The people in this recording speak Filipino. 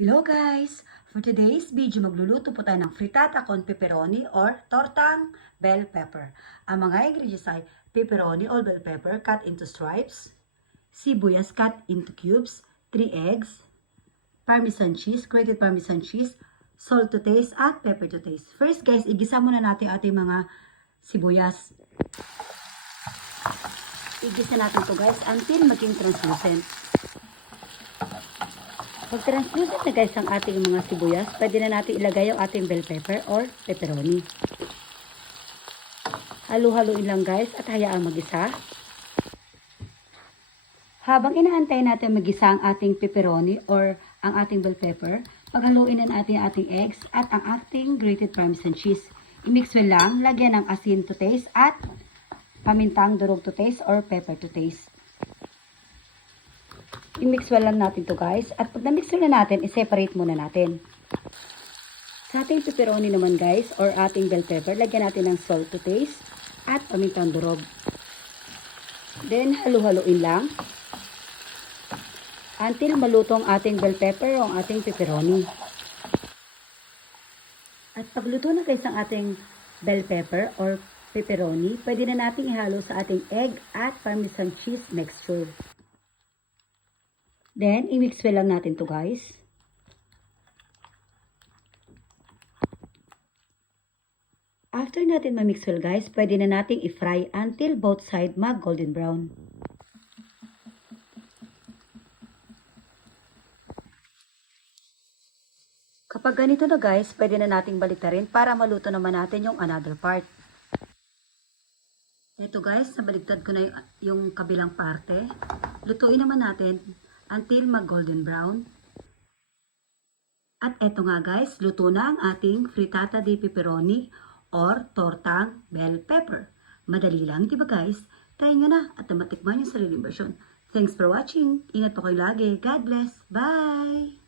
Hello guys! For today's video, magluluto po tayo ng frittata con pepperoni or tortang bell pepper. Ang mga ingredients ay pepperoni or bell pepper cut into stripes, sibuyas cut into cubes, 3 eggs, parmesan cheese, grated parmesan cheese, salt to taste, at pepper to taste. First guys, igisa muna natin ating mga sibuyas. Igisa natin to guys until maging translucent. Pag translucent na guys ang ating mga sibuyas, pwede na natin ilagay yung ating bell pepper or pepperoni. Halu-haluin lang guys at hayaan magisa. Habang inaantay natin magisa ang ating pepperoni or ang ating bell pepper, paghaluin na natin ang ating eggs at ang ating grated parmesan cheese. I-mix well lang, lagyan ng asin to taste at pamintang durog to taste or pepper to taste. I-mix well lang natin to guys. At pag na-mix well na natin, i-separate muna natin. Sa ating pepperoni naman guys, or ating bell pepper, lagyan natin ng salt to taste at pamintang durog. Then, halu-haluin lang until maluto ang ating bell pepper o ang ating pepperoni. At pagluto na guys ang ating bell pepper or pepperoni, pwede na natin ihalo sa ating egg at parmesan cheese mixture. Then, i-mix well lang natin to guys. After natin ma-mix well guys, pwede na nating i-fry until both side mag-golden brown. Kapag ganito na guys, pwede na nating baliktarin para maluto naman natin yung another part. Ito guys, nabaligtad ko na yung kabilang parte. Lutuin naman natin until mag-golden brown. At eto nga guys, luto na ang ating frittata di pepperoni or tortang bell pepper. Madali lang, diba guys? Try nyo na at matikman yung sariling version. Thanks for watching. Ingat po kayo lagi. God bless. Bye!